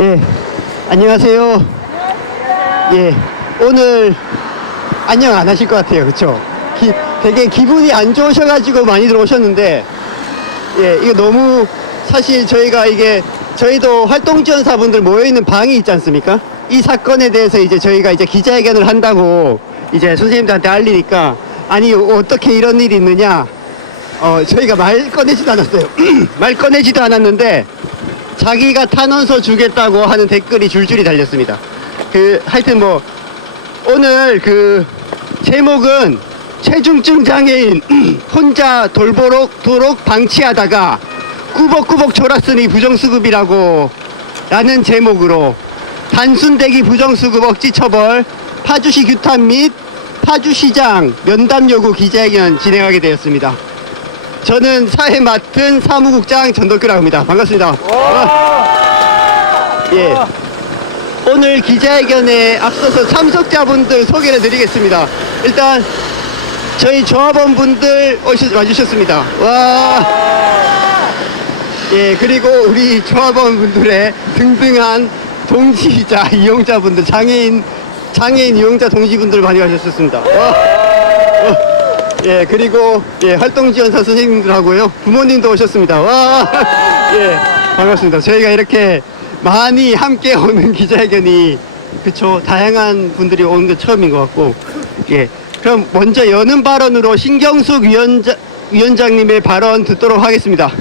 예, 안녕하세요. 예, 오늘 안녕 안 하실 것 같아요. 그쵸? 되게 기분이 안 좋으셔가지고 많이들 오셨는데, 예, 이거 너무 사실 저희도 활동지원사분들 모여있는 방이 있지 않습니까? 이 사건에 대해서 저희가 기자회견을 한다고 선생님들한테 알리니까, 아니, 어떻게 이런 일이 있느냐? 저희가 말 꺼내지도 않았어요. 말 꺼내지도 않았는데, 자기가 탄원서 주겠다고 하는 댓글이 줄줄이 달렸습니다. 하여튼 오늘 제목은 체중증 장애인 혼자 돌보도록 방치하다가 꾸벅꾸벅 졸았으니 부정수급이라고 라는 제목으로 단순대기 부정수급 억지 처벌 파주시 규탄 및 파주시장 면담 요구 기자회견 진행하게 되었습니다. 저는 사회 맡은 사무국장 전덕규라고 합니다. 반갑습니다. 예. 오늘 기자회견에 앞서서 참석자분들 소개를 드리겠습니다. 일단 저희 조합원분들 와주셨습니다. 와. 예, 그리고 우리 조합원분들의 등등한 동지이자 이용자분들, 장애인 이용자 동지분들 많이 와주셨습니다. 예, 그리고 활동지원사 선생님들하고요, 부모님도 오셨습니다. 와. 예, 반갑습니다. 저희가 이렇게 많이 함께 오는 기자회견이, 그쵸, 다양한 분들이 오는 게 처음인 것 같고, 예. 그럼 먼저 여는 발언으로 신경숙 위원장님의 발언 듣도록 하겠습니다.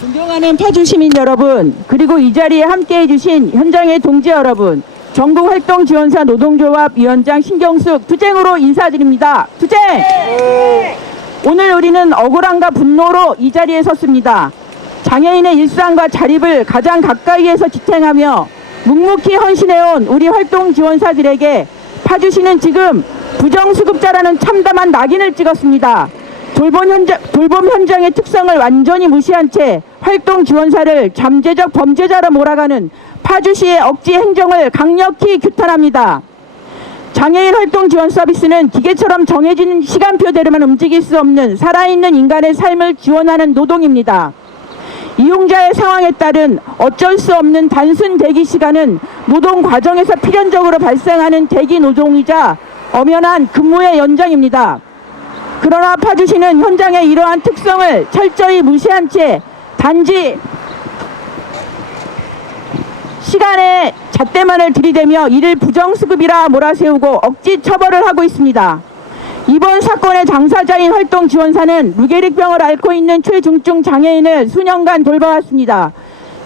존경하는 파주 시민 여러분, 그리고 이 자리에 함께해 주신 현장의 동지 여러분, 전국활동지원사 노동조합 위원장 신경숙 투쟁으로 인사드립니다. 투쟁! 오늘 우리는 억울함과 분노로 이 자리에 섰습니다. 장애인의 일상과 자립을 가장 가까이에서 지탱하며 묵묵히 헌신해온 우리 활동지원사들에게 파주시는 지금 부정수급자라는 참담한 낙인을 찍었습니다. 돌봄 현장의 특성을 완전히 무시한 채 활동지원사를 잠재적 범죄자로 몰아가는 파주시의 억지 행정을 강력히 규탄합니다. 장애인 활동지원 서비스는 기계처럼 정해진 시간표대로만 움직일 수 없는 살아있는 인간의 삶을 지원하는 노동입니다. 이용자의 상황에 따른 어쩔 수 없는 단순 대기 시간은 노동 과정에서 필연적으로 발생하는 대기 노동이자 엄연한 근무의 연장입니다. 그러나 파주시는 현장의 이러한 특성을 철저히 무시한 채 단지 시간의 잣대만을 들이대며 이를 부정수급이라 몰아세우고 억지 처벌을 하고 있습니다. 이번 사건의 당사자인 활동지원사는 루게릭병을 앓고 있는 최중증 장애인을 수년간 돌봐왔습니다.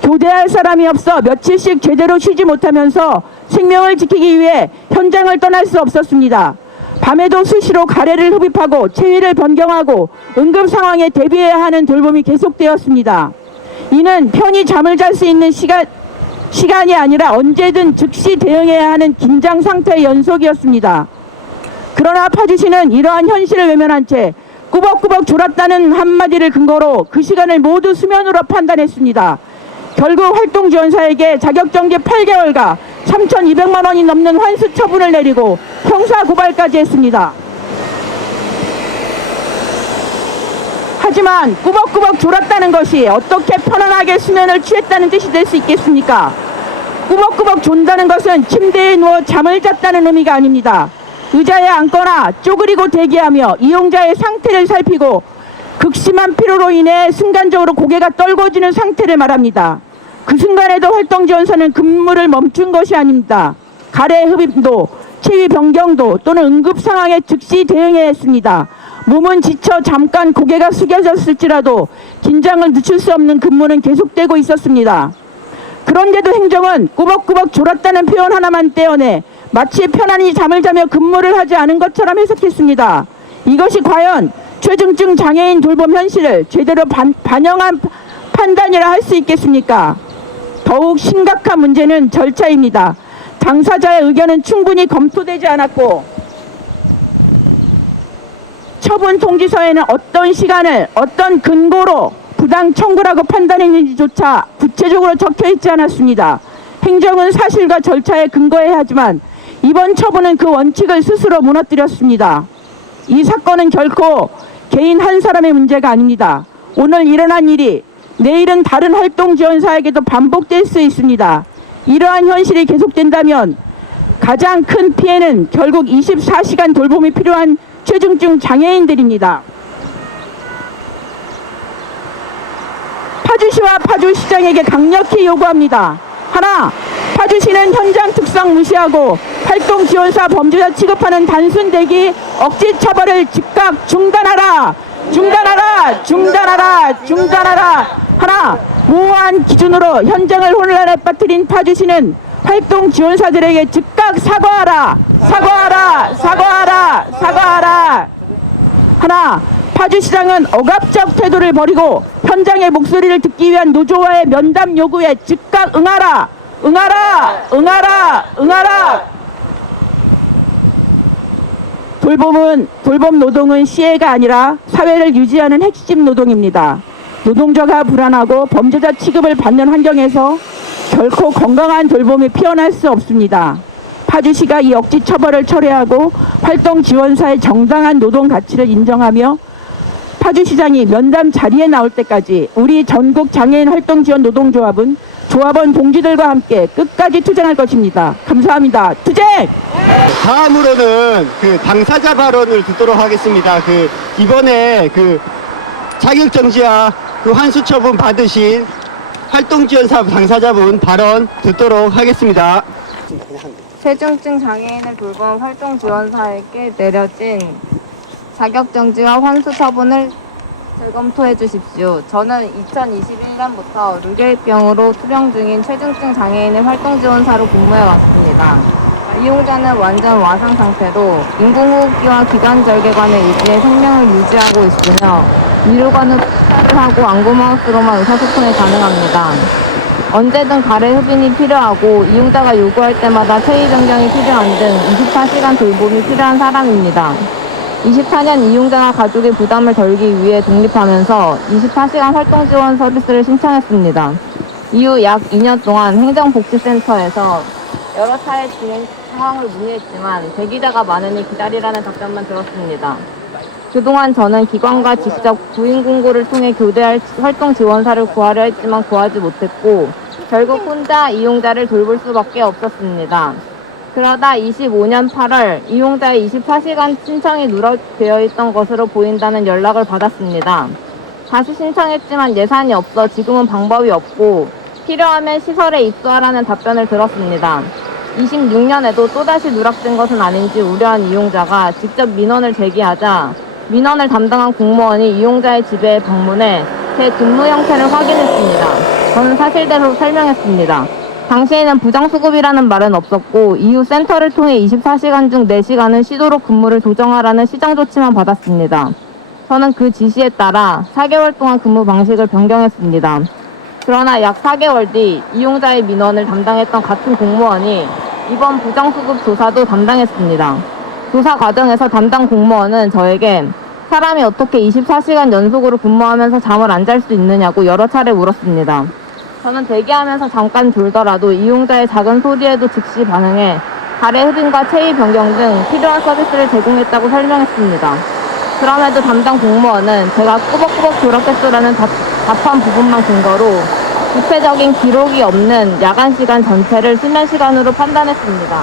교대할 사람이 없어 며칠씩 제대로 쉬지 못하면서 생명을 지키기 위해 현장을 떠날 수 없었습니다. 밤에도 수시로 가래를 흡입하고 체위를 변경하고 응급 상황에 대비해야 하는 돌봄이 계속되었습니다. 이는 편히 잠을 잘 수 있는 시간이 아니라 언제든 즉시 대응해야 하는 긴장 상태의 연속이었습니다. 그러나 파주시는 이러한 현실을 외면한 채 꾸벅꾸벅 졸았다는 한마디를 근거로 그 시간을 모두 수면으로 판단했습니다. 결국 활동지원사에게 자격정지 8개월과 3,200만 원이 넘는 환수 처분을 내리고 형사고발까지 했습니다. 하지만 꾸벅꾸벅 졸았다는 것이 어떻게 편안하게 수면을 취했다는 뜻이 될 수 있겠습니까? 꾸벅꾸벅 존다는 것은 침대에 누워 잠을 잤다는 의미가 아닙니다. 의자에 앉거나 쪼그리고 대기하며 이용자의 상태를 살피고 극심한 피로로 인해 순간적으로 고개가 떨궈지는 상태를 말합니다. 그 순간에도 활동지원사는 근무를 멈춘 것이 아닙니다. 가래 흡입도, 체위 변경도 또는 응급 상황에 즉시 대응해야 했습니다. 몸은 지쳐 잠깐 고개가 숙여졌을지라도 긴장을 늦출 수 없는 근무는 계속되고 있었습니다. 그런데도 행정은 꾸벅꾸벅 졸았다는 표현 하나만 떼어내 마치 편안히 잠을 자며 근무를 하지 않은 것처럼 해석했습니다. 이것이 과연 최중증 장애인 돌봄 현실을 제대로 반영한 판단이라 할 수 있겠습니까? 더욱 심각한 문제는 절차입니다. 당사자의 의견은 충분히 검토되지 않았고 처분 통지서에는 어떤 시간을 어떤 근거로 부당 청구라고 판단했는지조차 구체적으로 적혀 있지 않았습니다. 행정은 사실과 절차에 근거해야 하지만 이번 처분은 그 원칙을 스스로 무너뜨렸습니다. 이 사건은 결코 개인 한 사람의 문제가 아닙니다. 오늘 일어난 일이 내일은 다른 활동 지원사에게도 반복될 수 있습니다. 이러한 현실이 계속된다면 가장 큰 피해는 결국 24시간 돌봄이 필요한 최중증 장애인들입니다. 파주시와 파주시장에게 강력히 요구합니다. 하나, 파주시는 현장 특성 무시하고 활동 지원사 범죄자 취급하는 단순 대기 억지 처벌을 즉각 중단하라. 중단하라. 중단하라. 중단하라. 하나, 모호한 기준으로 현장을 혼란에 빠뜨린 파주시는 활동 지원사들에게 즉각 사과하라. 사과하라. 사과하라. 사과하라. 하나, 파주시장은 억압적 태도를 버리고 현장의 목소리를 듣기 위한 노조와의 면담 요구에 즉각 응하라. 응하라. 응하라. 응하라. 돌봄 노동은 시혜가 아니라 사회를 유지하는 핵심 노동입니다. 노동자가 불안하고 범죄자 취급을 받는 환경에서 결코 건강한 돌봄이 피어날 수 없습니다. 파주시가 이 억지 처벌을 철회하고 활동 지원사의 정당한 노동 가치를 인정하며 파주시장이 면담 자리에 나올 때까지 우리 전국 장애인 활동 지원 노동조합은 조합원 동지들과 함께 끝까지 투쟁할 것입니다. 감사합니다. 투쟁! 다음으로는 그 당사자 발언을 듣도록 하겠습니다. 이번에 자격정지와 환수 처분 받으신 활동지원사 당사자분 발언 듣도록 하겠습니다. 최중증 장애인을 돌봄 활동지원사에게 내려진 자격정지와 환수 처분을 재검토해 주십시오. 저는 2021년부터 류계병으로 투병 중인 최중증 장애인의 활동지원사로 근무해 왔습니다. 이용자는 완전 와상 상태로 인공호흡기와 기관절개관을 의지해 생명을 유지하고 있으며 위로관은 투자를 하고 안구마우스로만 의사소통이 가능합니다. 언제든 가래 흡인이 필요하고 이용자가 요구할 때마다 체위 변경이 필요한 등 24시간 돌봄이 필요한 사람입니다. 24년 이용자와 가족의 부담을 덜기 위해 독립하면서 24시간 활동지원 서비스를 신청했습니다. 이후 약 2년 동안 행정복지센터에서 여러 차례 진행 상황을 문의했지만 대기자가 많으니 기다리라는 답변만 들었습니다. 그동안 저는 기관과 직접 구인 공고를 통해 교대할 활동 지원사를 구하려 했지만 구하지 못했고 결국 혼자 이용자를 돌볼 수밖에 없었습니다. 그러다 25년 8월 이용자의 24시간 신청이 누락되어 있던 것으로 보인다는 연락을 받았습니다. 다시 신청했지만 예산이 없어 지금은 방법이 없고 필요하면 시설에 입소하라는 답변을 들었습니다. 26년에도 또다시 누락된 것은 아닌지 우려한 이용자가 직접 민원을 제기하자 민원을 담당한 공무원이 이용자의 집에 방문해 제 근무 형태를 확인했습니다. 저는 사실대로 설명했습니다. 당시에는 부정수급이라는 말은 없었고 이후 센터를 통해 24시간 중 4시간은 쉬도록 근무를 조정하라는 시정 조치만 받았습니다. 저는 그 지시에 따라 4개월 동안 근무 방식을 변경했습니다. 그러나 약 4개월 뒤 이용자의 민원을 담당했던 같은 공무원이 이번 부정수급 조사도 담당했습니다. 조사 과정에서 담당 공무원은 저에게 사람이 어떻게 24시간 연속으로 근무하면서 잠을 안 잘 수 있느냐고 여러 차례 물었습니다. 저는 대기하면서 잠깐 졸더라도 이용자의 작은 소리에도 즉시 반응해 가래 흡인과 체위 변경 등 필요한 서비스를 제공했다고 설명했습니다. 그럼에도 담당 공무원은 제가 꾸벅꾸벅 졸았겠소라는 답한 부분만 근거로 구체적인 기록이 없는 야간 시간 전체를 수면 시간으로 판단했습니다.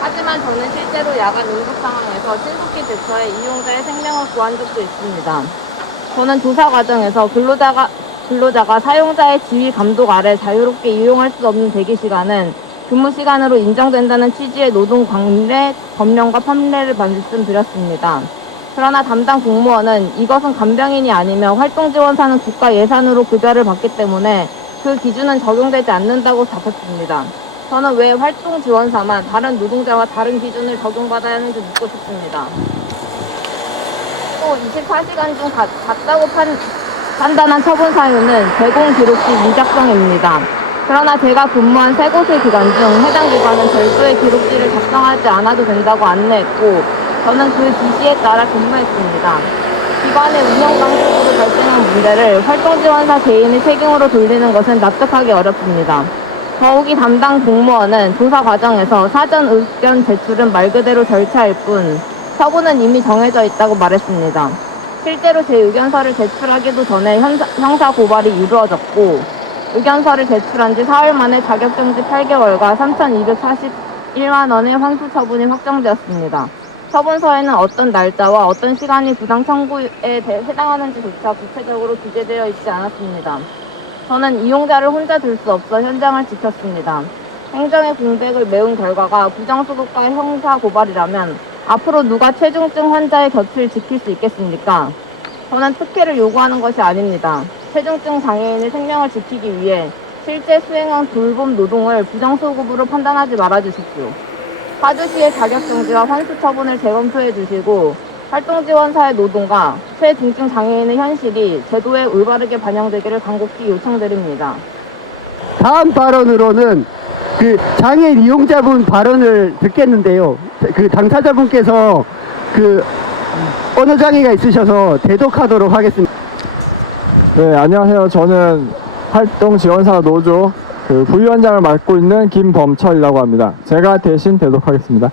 하지만 저는 실제로 야간 응급 상황에서 신속히 대처해 이용자의 생명을 구한 적도 있습니다. 저는 조사 과정에서 근로자가 사용자의 지휘 감독 아래 자유롭게 이용할 수 없는 대기 시간은 근무 시간으로 인정된다는 취지의 노동 관례, 법령과 판례를 말씀드렸습니다. 그러나 담당 공무원은 이것은 간병인이 아니며 활동지원사는 국가 예산으로 급여를 받기 때문에 그 기준은 적용되지 않는다고 답했습니다. 저는 왜 활동지원사만 다른 노동자와 다른 기준을 적용받아야 하는지 묻고 싶습니다. 또 24시간 중 같다고 판단한 처분 사유는 제공 기록지 미작성입니다. 그러나 제가 근무한 3곳의 기간 중 해당 기관은 별도의 기록지를 작성하지 않아도 된다고 안내했고 저는 그 지시에 따라 근무했습니다. 기관의 운영 방식으로 발생한 문제를 활동지원사 개인의 책임으로 돌리는 것은 납득하기 어렵습니다. 더욱이 담당 공무원은 조사 과정에서 사전 의견 제출은 말 그대로 절차일 뿐 처분은 이미 정해져 있다고 말했습니다. 실제로 제 의견서를 제출하기도 전에 형사 고발이 이루어졌고 의견서를 제출한 지 4일 만에 자격정지 8개월과 3,241만 원의 환수 처분이 확정되었습니다. 처분서에는 어떤 날짜와 어떤 시간이 부당 청구에 해당하는지조차 구체적으로 기재되어 있지 않았습니다. 저는 이용자를 혼자 둘 수 없어 현장을 지켰습니다. 행정의 공백을 메운 결과가 부정소득과 형사 고발이라면 앞으로 누가 체중증 환자의 곁을 지킬 수 있겠습니까? 저는 특혜를 요구하는 것이 아닙니다. 체중증 장애인의 생명을 지키기 위해 실제 수행한 돌봄 노동을 부정소급으로 판단하지 말아주십시오. 파주시의 자격정지와 환수 처분을 재검토해 주시고 활동지원사의 노동과 최중증 장애인의 현실이 제도에 올바르게 반영되기를 간곡히 요청드립니다. 다음 발언으로는 그 장애인 이용자분 발언을 듣겠는데요. 그 당사자분께서 그 언어 장애가 있으셔서 대독하도록 하겠습니다. 네, 안녕하세요. 저는 활동지원사 노조 부위원장을 맡고 있는 김범철이라고 합니다. 제가 대신 대독하겠습니다.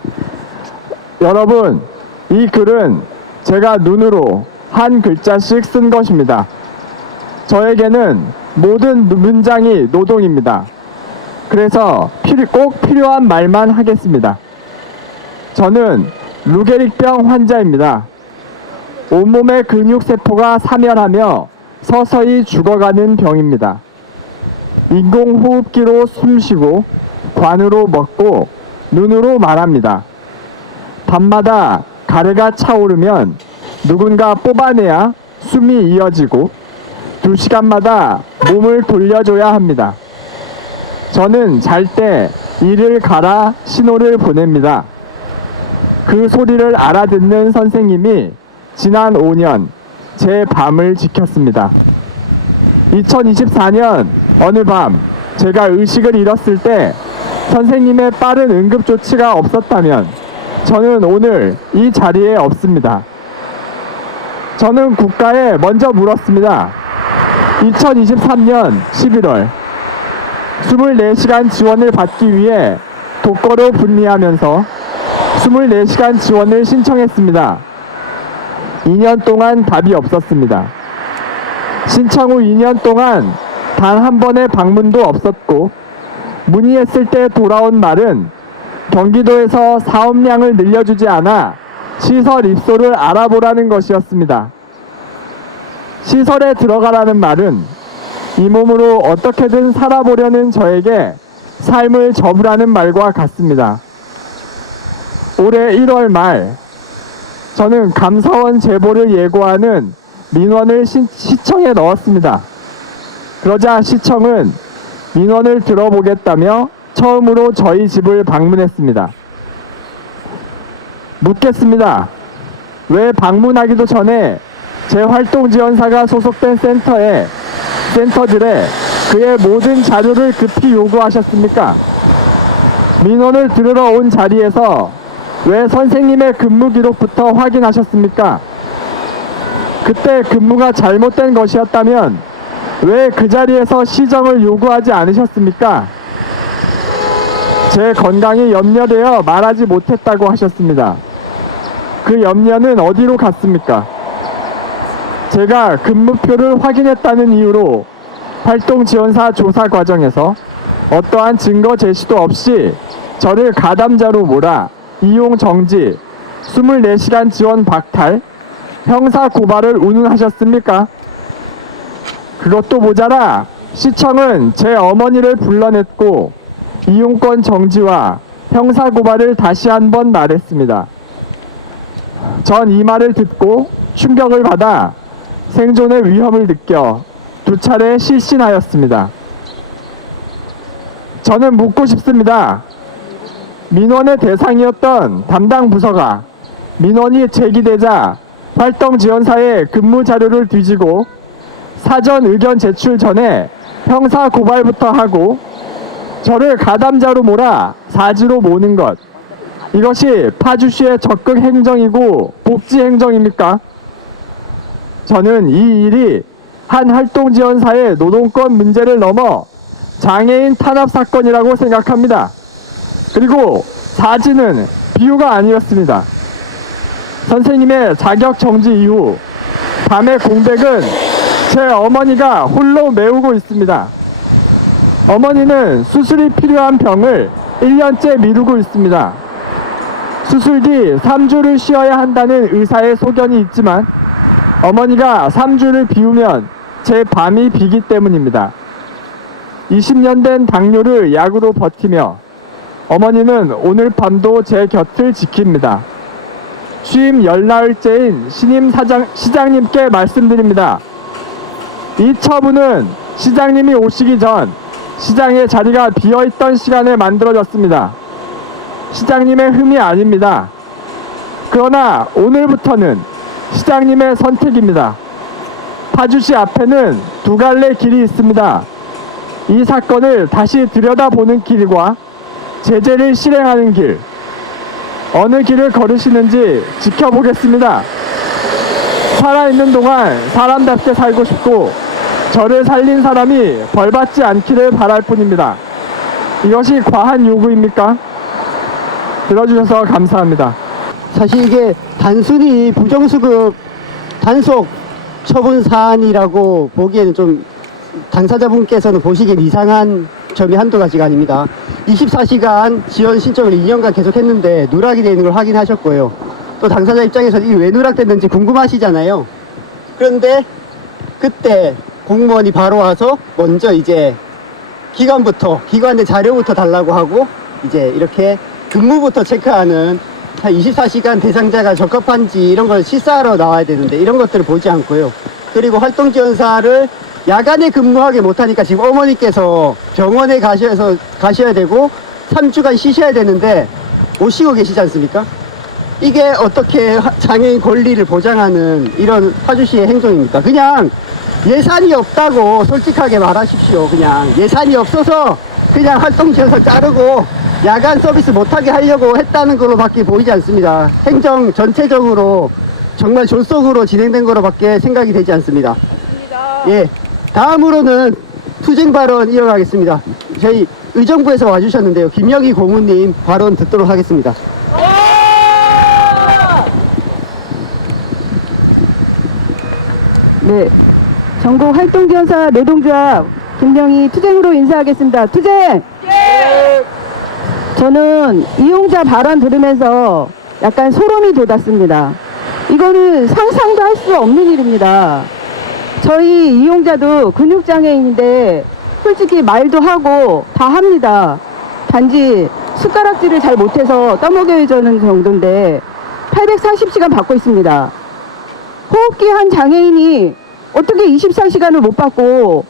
여러분, 이 글은 제가 눈으로 한 글자씩 쓴 것입니다. 저에게는 모든 문장이 노동입니다. 그래서 꼭 필요한 말만 하겠습니다. 저는 루게릭병 환자입니다. 온몸의 근육세포가 사멸하며 서서히 죽어가는 병입니다. 인공호흡기로 숨쉬고 관으로 먹고 눈으로 말합니다. 밤마다 가래가 차오르면 누군가 뽑아내야 숨이 이어지고 2시간마다 몸을 돌려줘야 합니다. 저는 잘 때 이를 갈아 신호를 보냅니다. 그 소리를 알아듣는 선생님이 지난 5년 제 밤을 지켰습니다. 2024년 어느 밤 제가 의식을 잃었을 때 선생님의 빠른 응급조치가 없었다면 저는 오늘 이 자리에 없습니다. 저는 국가에 먼저 물었습니다. 2023년 11월 24시간 지원을 받기 위해 독거로 분리하면서 24시간 지원을 신청했습니다. 2년 동안 답이 없었습니다. 신청 후 2년 동안 단 한 번의 방문도 없었고 문의했을 때 돌아온 말은 경기도에서 사업량을 늘려주지 않아 시설 입소를 알아보라는 것이었습니다. 시설에 들어가라는 말은 이 몸으로 어떻게든 살아보려는 저에게 삶을 접으라는 말과 같습니다. 올해 1월 말 저는 감사원 제보를 예고하는 민원을 시청에 넣었습니다. 그러자 시청은 민원을 들어보겠다며 처음으로 저희 집을 방문했습니다. 묻겠습니다. 왜 방문하기도 전에 제 활동지원사가 소속된 센터들에 그의 모든 자료를 급히 요구하셨습니까? 민원을 들으러 온 자리에서 왜 선생님의 근무 기록부터 확인하셨습니까? 그때 근무가 잘못된 것이었다면 왜 그 자리에서 시정을 요구하지 않으셨습니까? 제 건강이 염려되어 말하지 못했다고 하셨습니다. 그 염려는 어디로 갔습니까? 제가 근무표를 확인했다는 이유로 활동지원사 조사 과정에서 어떠한 증거 제시도 없이 저를 가담자로 몰아 이용 정지, 24시간 지원 박탈, 형사 고발을 운운하셨습니까? 그것도 모자라 시청은 제 어머니를 불러냈고 이용권 정지와 형사 고발을 다시 한번 말했습니다. 전 이 말을 듣고 충격을 받아 생존의 위험을 느껴 2차례 실신하였습니다. 저는 묻고 싶습니다. 민원의 대상이었던 담당 부서가 민원이 제기되자 활동지원사의 근무 자료를 뒤지고 사전 의견 제출 전에 형사 고발부터 하고 저를 가담자로 몰아 사지로 모는 것, 이것이 파주시의 적극 행정이고 복지 행정입니까? 저는 이 일이 한 활동지원사의 노동권 문제를 넘어 장애인 탄압 사건이라고 생각합니다. 그리고 사진은 비유가 아니었습니다. 선생님의 자격 정지 이후 밤의 공백은 제 어머니가 홀로 메우고 있습니다. 어머니는 수술이 필요한 병을 1년째 미루고 있습니다. 수술 뒤 3주를 쉬어야 한다는 의사의 소견이 있지만 어머니가 3주를 비우면 제 밤이 비기 때문입니다. 20년 된 당뇨를 약으로 버티며 어머니는 오늘 밤도 제 곁을 지킵니다. 취임 10나흘째인 신임 시장님께 말씀드립니다. 이 처분은 시장님이 오시기 전 시장의 자리가 비어있던 시간에 만들어졌습니다. 시장님의 흠이 아닙니다. 그러나 오늘부터는 시장님의 선택입니다. 파주시 앞에는 두 갈래 길이 있습니다. 이 사건을 다시 들여다보는 길과 제재를 실행하는 길, 어느 길을 걸으시는지 지켜보겠습니다. 살아있는 동안 사람답게 살고 싶고 저를 살린 사람이 벌받지 않기를 바랄 뿐입니다. 이것이 과한 요구입니까? 들어주셔서 감사합니다. 사실 이게 단순히 부정수급 단속 처분 사안이라고 보기에는 좀 당사자분께서는 보시기엔 이상한 점이 한두 가지가 아닙니다. 24시간 지원 신청을 2년간 계속했는데 누락이 되는 걸 확인하셨고요. 또 당사자 입장에서는 이게 왜 누락됐는지 궁금하시잖아요. 그런데 그때 공무원이 바로 와서 먼저 이제 기관의 자료부터 달라고 하고 이제 이렇게 근무부터 체크하는 24시간 대상자가 적합한지 이런 걸 시사하러 나와야 되는데 이런 것들을 보지 않고요. 그리고 활동지원사를 야간에 근무하게 못하니까 지금 어머니께서 병원에 가셔야 되고 3주간 쉬셔야 되는데 못 쉬고 계시지 않습니까? 이게 어떻게 장애인 권리를 보장하는 이런 파주시의 행동입니까? 그냥 예산이 없다고 솔직하게 말하십시오. 그냥 예산이 없어서 그냥 활동지원사 자르고 야간 서비스 못하게 하려고 했다는 걸로밖에 보이지 않습니다. 행정 전체적으로 정말 졸속으로 진행된 거로밖에 생각이 되지 않습니다. 예, 다음으로는 투쟁 발언 이어가겠습니다. 저희 의정부에서 와주셨는데요. 김영희 고문님 발언 듣도록 하겠습니다. 네, 전국 활동지원사 노동조합 김명희 투쟁으로 인사하겠습니다. 투쟁! 저는 이용자 발언 들으면서 약간 소름이 돋았습니다. 이거는 상상도 할 수 없는 일입니다. 저희 이용자도 근육장애인인데 솔직히 말도 하고 다 합니다. 단지 숟가락질을 잘 못해서 떠먹여주는 정도인데 840시간 받고 있습니다. 호흡기 한 장애인이 어떻게 24시간을 못 받고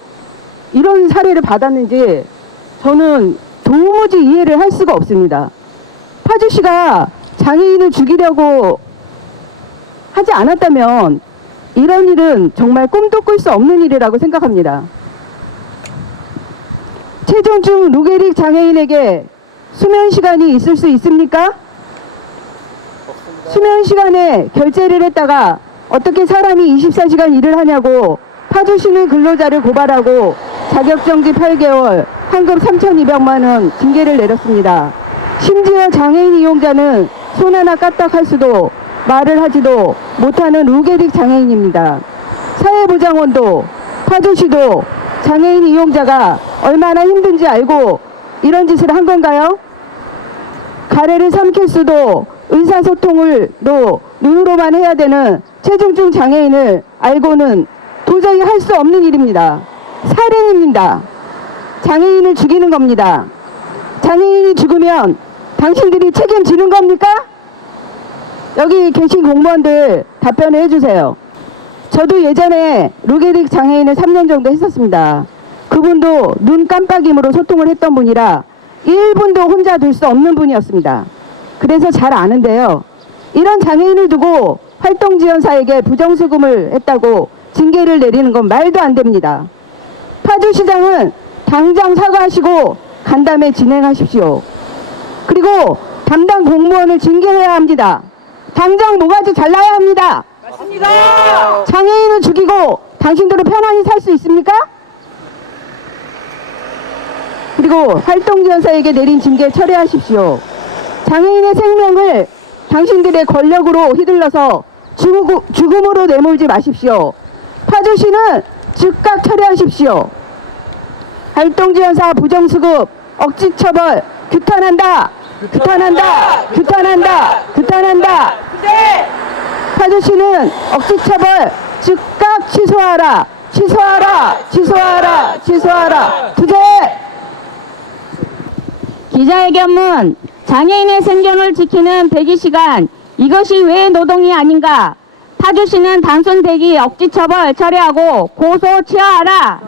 이런 사례를 받았는지 저는 도무지 이해를 할 수가 없습니다. 파주시가 장애인을 죽이려고 하지 않았다면 이런 일은 정말 꿈도 꿀 수 없는 일이라고 생각합니다. 체중증 루게릭 장애인에게 수면 시간이 있을 수 있습니까? 수면 시간에 결제를 했다가 어떻게 사람이 24시간 일을 하냐고 파주시는 근로자를 고발하고 자격정지 8개월, 환급 3,200만 원 징계를 내렸습니다. 심지어 장애인 이용자는 손 하나 까딱할 수도 말을 하지도 못하는 루게릭 장애인입니다. 사회보장원도 파주시도 장애인 이용자가 얼마나 힘든지 알고 이런 짓을 한 건가요? 가래를 삼킬 수도 의사소통을 눈으로만 해야 되는 체중증 장애인을 알고는 도저히 할 수 없는 일입니다. 살인입니다. 장애인을 죽이는 겁니다. 장애인이 죽으면 당신들이 책임지는 겁니까? 여기 계신 공무원들 답변을 해주세요. 저도 예전에 루게릭 장애인을 3년 정도 했었습니다. 그분도 눈 깜빡임으로 소통을 했던 분이라 1분도 혼자 둘 수 없는 분이었습니다. 그래서 잘 아는데요. 이런 장애인을 두고 활동지원사에게 부정수금을 했다고 징계를 내리는 건 말도 안 됩니다. 파주시장은 당장 사과하시고 간담회 진행하십시오. 그리고 담당 공무원을 징계해야 합니다. 당장 모가지 잘라야 합니다. 맞습니다. 장애인을 죽이고 당신들은 편안히 살 수 있습니까? 그리고 활동지원사에게 내린 징계 철회하십시오. 장애인의 생명을 당신들의 권력으로 휘둘러서 죽음으로 내몰지 마십시오. 파주시는 즉각 철회하십시오. 활동지원사 부정수급, 억지처벌, 규탄한다! 규탄한다! 규탄한다! 규탄한다! 파주시는 억지처벌 즉각 취소하라! 취소하라! 취소하라! 취소하라! 투쟁! 기자회견문 장애인의 생존을 지키는 대기시간, 이것이 왜 노동이 아닌가? 파주시는 단순 대기 억지처벌 철회하고 고소 취하하라.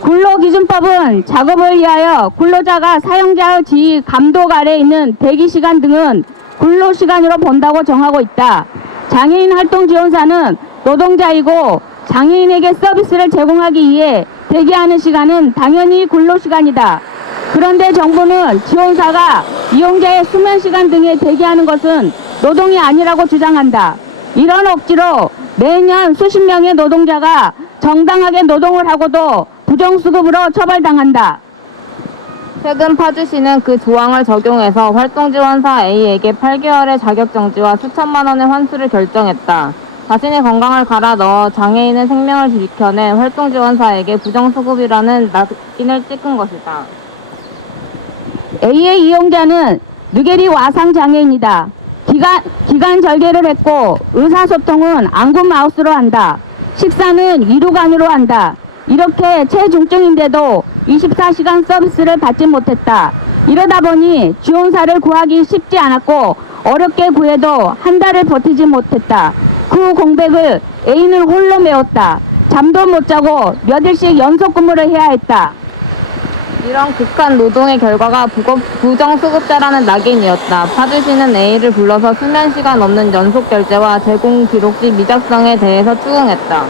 근로기준법은 작업을 위하여 근로자가 사용자의 지휘 감독 아래 있는 대기시간 등은 근로시간으로 본다고 정하고 있다. 장애인 활동지원사는 노동자이고 장애인에게 서비스를 제공하기 위해 대기하는 시간은 당연히 근로시간이다. 그런데 정부는 지원사가 이용자의 수면시간 등에 대기하는 것은 노동이 아니라고 주장한다. 이런 억지로 매년 수십 명의 노동자가 정당하게 노동을 하고도 부정수급으로 처벌당한다. 최근 파주시는 그 조항을 적용해서 활동지원사 A에게 8개월의 자격정지와 수천만 원의 환수를 결정했다. 자신의 건강을 갈아 넣어 장애인의 생명을 지켜낸 활동지원사에게 부정수급이라는 낙인을 찍은 것이다. A의 이용자는 뇌계리 와상 장애인이다. 기관 절개를 했고 의사소통은 안구 마우스로 한다. 식사는 위로간으로 한다. 이렇게 체중증인데도 24시간 서비스를 받지 못했다. 이러다 보니 지원사를 구하기 쉽지 않았고 어렵게 구해도 한 달을 버티지 못했다. 그 공백을 A는 홀로 메웠다. 잠도 못 자고 며칠씩 연속 근무를 해야 했다. 이런 극한 노동의 결과가 부정수급자라는 낙인이었다. 파주시는 A를 불러서 수면시간 없는 연속결제와 제공 기록지 미작성에 대해서 추궁했다.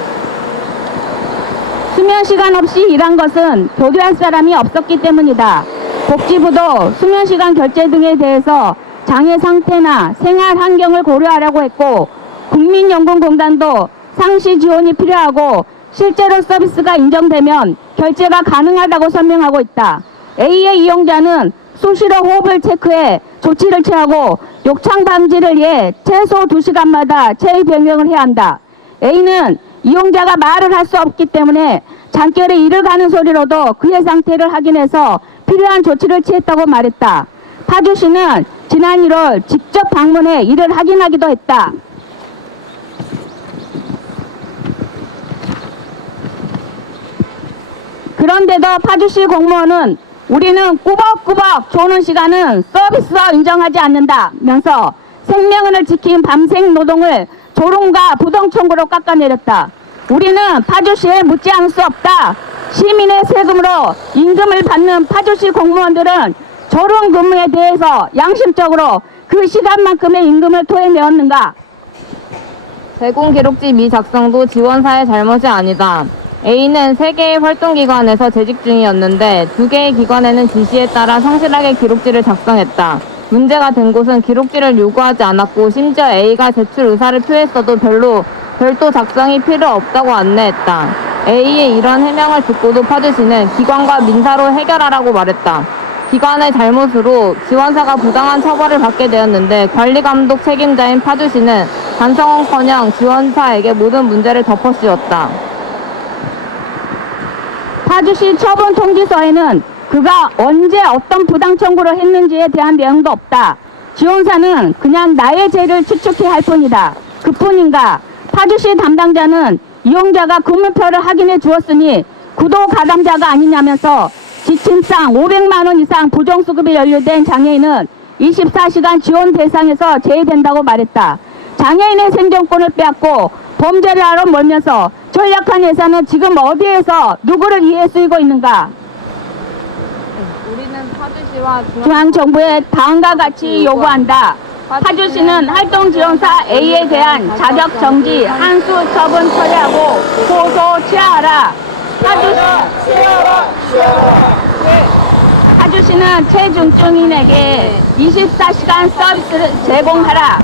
수면시간 없이 일한 것은 교류할 사람이 없었기 때문이다. 복지부도 수면시간 결제 등에 대해서 장애 상태나 생활 환경을 고려하라고 했고 국민연금공단도 상시 지원이 필요하고 실제로 서비스가 인정되면 결제가 가능하다고 설명하고 있다. A의 이용자는 수시로 호흡을 체크해 조치를 취하고 욕창 방지를 위해 최소 2시간마다 체위 변경을 해야 한다. A는 이용자가 말을 할 수 없기 때문에 잠결에 이를 가는 소리로도 그의 상태를 확인해서 필요한 조치를 취했다고 말했다. 파주시는 지난 1월 직접 방문해 이를 확인하기도 했다. 그런데도 파주시 공무원은 우리는 꾸벅꾸벅 조는 시간은 서비스로 인정하지 않는다면서 생명을 지킨 밤생 노동을 조롱과 부동 청구로 깎아내렸다. 우리는 파주시에 묻지 않을 수 없다. 시민의 세금으로 임금을 받는 파주시 공무원들은 조롱 근무에 대해서 양심적으로 그 시간만큼의 임금을 토해내었는가? 제공 기록지 미작성도 지원사의 잘못이 아니다. A는 3개의 활동기관에서 재직 중이었는데 2개의 기관에는 지시에 따라 성실하게 기록지를 작성했다. 문제가 된 곳은 기록지를 요구하지 않았고 심지어 A가 제출 의사를 표했어도 별도 작성이 필요 없다고 안내했다. A의 이런 해명을 듣고도 파주시는 기관과 민사로 해결하라고 말했다. 기관의 잘못으로 지원사가 부당한 처벌을 받게 되었는데 관리감독 책임자인 파주시는 반성은커녕 지원사에게 모든 문제를 덮어씌웠다. 파주시 처분 통지서에는 그가 언제 어떤 부당 청구를 했는지에 대한 내용도 없다. 지원사는 그냥 나의 죄를 추측해 할 뿐이다. 그뿐인가? 파주시 담당자는 이용자가 근무표를 확인해 주었으니 구도 가담자가 아니냐면서 지침상 500만 원 이상 부정수급에 연루된 장애인은 24시간 지원 대상에서 제외된다고 말했다. 장애인의 생존권을 빼앗고 범죄를 하러 몰면서 전략한 예산은 지금 어디에서 누구를 위해 쓰이고 있는가? 우리는 파주시와 중앙정부에 다음과 같이 요구한다. 파주시는 활동지원사 A에 대한 자격정지, 한수 처분 처리하고 고소 취하하라. 파주시는 체중증인에게 24시간 서비스를 제공하라.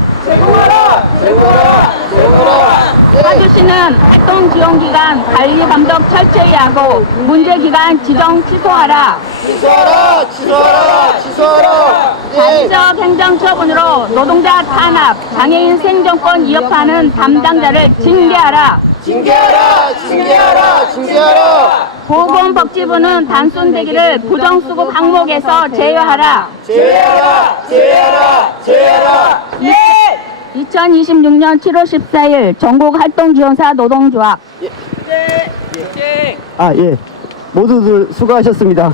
파주시는 활동지원기간 관리감독 철저히 하고 문제기간 지정 취소하라. 취소하라. 자의적 행정처분으로 노동자 탄압, 장애인 생존권 위협하는 담당자를 징계하라. 징계하라. 보건복지부는 단순대기를 부정수급 항목에서 제외하라. 제외하라. 2026년 7월 14일 전국활동지원사 노동조합. 아, 예. 모두들 수고하셨습니다.